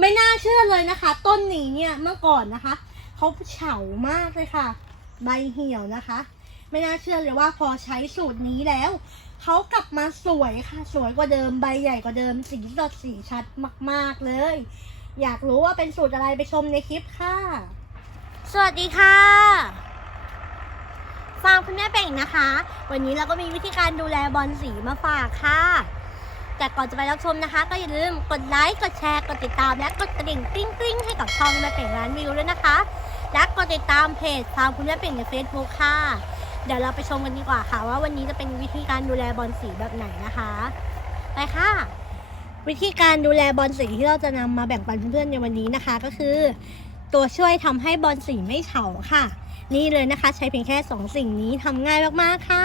ไม่น่าเชื่อเลยนะคะ ต้นนี้เนี่ยเมื่อก่อนนะคะเขาเฉามากเลยค่ะ ใบเหี่ยวนะคะ ไม่น่าเชื่อเลยว่าพอใช้สูตรนี้แล้วเขากลับมาสวยค่ะ สวยกว่าเดิมใบใหญ่กว่าเดิมสีสดสีชัดมาก ๆเลย อยากรู้ว่าเป็นสูตรอะไรไปชมในคลิปค่ะ สวัสดีค่ะฟังคุณแม่เป่งนะคะ วันนี้เราก็มีวิธีการดูแลบอลสีมาฝากค่ะ แต่ก่อนจะไปรับชมนะคะ ก็อย่าลืมกดไลค์กดแชร์กดติดตามและกดกระดิ่งกริ๊งกริ๊งให้กับช่องแม่เป่งร้านวิวด้วยนะคะ และกดติดตามเพจฟาร์มคุณแม่เป่งใน Facebook ค่ะ เดี๋ยวเราไปชมกันดีกว่าค่ะ ว่าวันนี้จะเป็นวิธีการดูแลบอลสีแบบไหนนะคะ ไปค่ะ วิธีการดูแลบอลสีที่เราจะนำมาแบ่งปันเพื่อนๆในวันนี้นะคะ ก็คือ ตัวช่วยทำให้บอลสีไม่เฉาค่ะ นี่เลยนะคะ ใช้เพียงแค่สองสิ่งนี้ทำง่ายมากๆค่ะ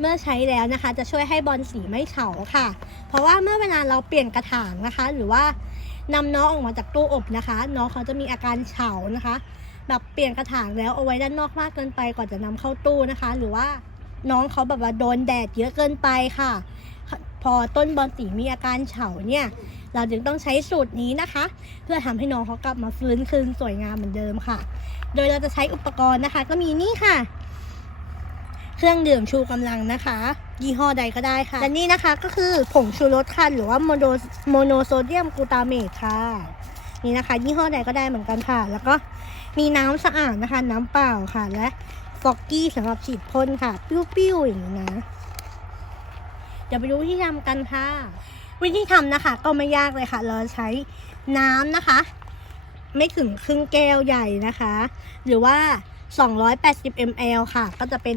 เมื่อใช้แล้วนะคะ จะช่วยให้บอลสีไม่เฉาค่ะ เพราะว่าเมื่อเวลาเราเปลี่ยนกระถางนะคะ หรือว่านำน้องออกมาจากตู้อบนะคะ น้องเขาจะมีอาการเฉานะคะ แบบเปลี่ยนกระถางแล้วเอาไว้ด้านนอกมากเกินไปก่อนจะนำเข้าตู้นะคะ หรือว่าน้องเขาแบบว่าโดนแดดเยอะเกินไปค่ะ พอต้นบอลสีมีอาการเฉาเนี่ย เราจึงต้องใช้สูตรนี้นะคะ เพื่อทำให้น้องเขากลับมาฟื้นคืนสวยงามเหมือนเดิมค่ะ โดยเราจะใช้อุปกรณ์นะคะ ก็มีนี่ค่ะ เครื่องดื่มชูกำลังนะคะ ยี่ห้อใดก็ได้ค่ะและนี่นะคะก็คือผงชูรสค่ะหรือว่าโมโนโมโนโซเดียมกลูตาเมตค่ะนี่นะคะ ยี่ห้อใดก็ได้เหมือนกันค่ะ แล้วก็มีน้ำสะอาดนะคะ น้ำเปล่าค่ะ และฟอกกี้สำหรับฉีดพ่นค่ะ ปิ้วๆอย่างนี้นะเดี๋ยวไปดูวิธีทำกันค่ะ วิธีทำนะคะ ก็ไม่ยากเลยค่ะ เราใช้น้ำนะคะ ไม่ถึงครึ่งแก้วใหญ่นะคะ หรือว่า 280 ml ค่ะ ก็จะเป็น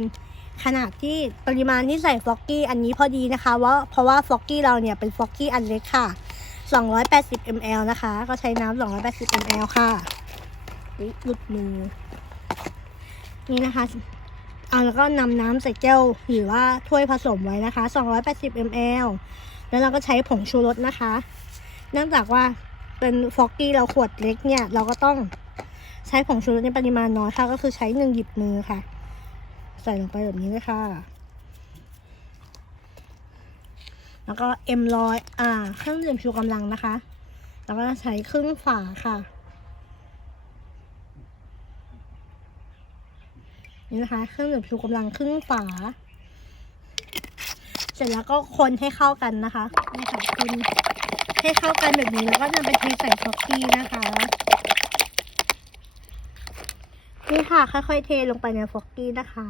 ขนาดที่ปริมาณที่ใส่ฟ็อกกี้อันนี้พอดีนะคะว่าเพราะว่าฟ็อกกี้เราเนี่ยเป็นฟ็อกกี้อันเล็กค่ะ 280 ml นะคะ ก็ใช้น้ำ280 ml ค่ะหลุดมือ นี่นะคะเอาแล้วก็นำน้ำใส่แก้วหรือว่าถ้วยผสมไว้นะคะ 280 ml แล้วเราก็ใช้ผงชูรสนะคะ เนื่องจากว่าเป็นฟอกกี้เราขวดเล็กเนี่ย เราก็ต้องใช้ผงชูรสในปริมาณน้อยค่ะ ก็คือใช้หนึ่งหยิบมือค่ะ ใส่ลงไปแบบนี้เลยค่ะ แล้วก็เอ็มร้อยอ่าเครื่องดื่มชูกำลังนะคะ แล้วก็ใช้ครึ่งฝาค่ะ นี่นะคะ เครื่องดื่มชูกำลังครึ่งฝา เสร็จแล้วก็คนให้เข้ากันนะคะนี่ค่ะคนให้เข้ากันแบบนี้แล้วก็นำไปเทใส่ฟอกกี้นะคะ นี่ค่ะ ค่อยๆเทลงไปในฟอกกี้นะคะ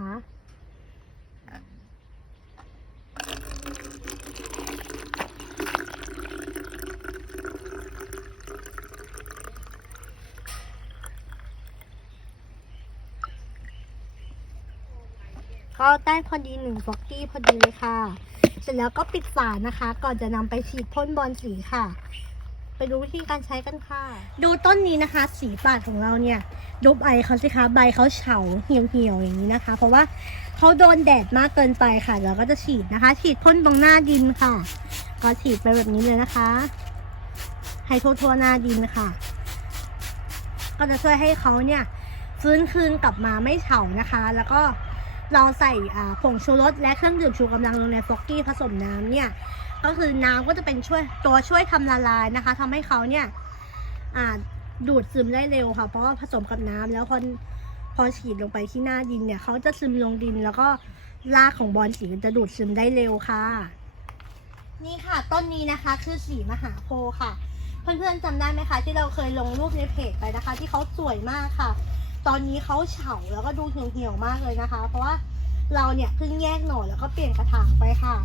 ก็ได้พอดีหนึ่งฟอกกี้พอดีเลยค่ะ เสร็จแล้วก็ปิดฝานะคะ ก่อนจะนำไปฉีดพ่นบอลสีค่ะ ไปดูวิธีการใช้กันค่ะ ดูต้นนี้นะคะ สีปาดของเราเนี่ย ดูใบเขาสิคะใบเขาเฉาเหี่ยวเหี่ยวๆอย่างนี้นะคะ เพราะว่าเขาโดนแดดมากเกินไปค่ะ เราก็จะฉีดนะคะ ฉีดพ่นตรงหน้าดินค่ะ ก็ฉีดไปแบบนี้เลยนะคะ ให้ทั่วๆหน้าดินค่ะ ก็จะช่วยให้เขาเนี่ยฟื้นคืนกลับมาไม่เฉานะคะ แล้วก็เราใส่ผงชูรสและเครื่องดื่มชูกำลังลงในฟอกกี้ผสมน้ำเนี่ย ก็คือน้ำก็จะเป็นช่วยตัวช่วยทำละลายนะคะทำให้เขาเนี่ย ดูดซึมได้เร็วค่ะ เพราะว่าผสมกับน้ำแล้วพอพอฉีดลงไปที่หน้าดินเนี่ยเขาจะซึมลงดินแล้วก็รากของบอลสีจะดูดซึมได้เร็วค่ะ นี่ค่ะ ต้นนี้นะคะคือสีมหาโพธิ์ค่ะ เพื่อนๆจำได้ไหมคะ ที่เราเคยลงรูปในเพจไปนะคะ ที่เขาสวยมากค่ะ ตอนนี้เขาเฉาแล้วก็ดูเหี่ยวๆมากเลยนะคะ เพราะว่าเราเนี่ยเพิ่งแยกหน่อแล้วก็เปลี่ยนกระถางไปค่ะ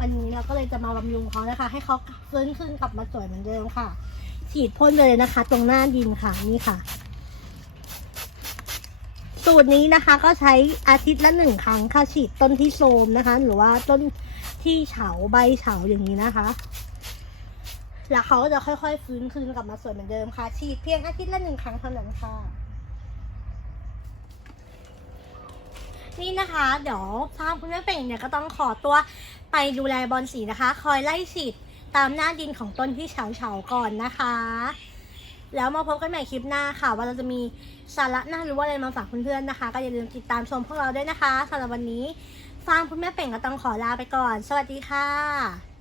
วันนี้เราก็เลยจะมาบำรุงเขานะคะ ให้เขาฟื้นขึ้นกลับมาสวยเหมือนเดิมค่ะ ฉีดพ่นไปเลยนะคะ ตรงหน้าดินค่ะนี่ค่ะ สูตรนี้นะคะ ก็ใช้อาทิตย์ละหนึ่งครั้งค่ะฉีดต้นที่โทมนะคะ หรือว่าต้นที่เฉาใบเฉาอย่างนี้นะคะ แล้วเขาก็จะค่อยๆฟื้นคืนกลับมาสวยเหมือนเดิมค่ะ ฉีดเพียงอาทิตย์ละหนึ่งครั้งเท่านั้นค่ะนี่นะคะ เดี๋ยวภาพคุณแม่เป่งเนี่ยก็ต้องขอตัวไปดูแลบอลสีนะคะ คอยไล่ฉีด ตามหน้าดินของต้นที่เฉาเฉาก่อนนะคะ แล้วมาพบกันใหม่คลิปหน้าค่ะ ว่าเราจะมีสาระน่ารู้อะไรมาฝากเพื่อนๆนะคะ ก็อย่าลืมติดตามชมพวกเราด้วยนะคะสำหรับวันนี้ฟาร์มคุณแม่เป่งก็ต้องขอลาไปก่อน สวัสดีค่ะ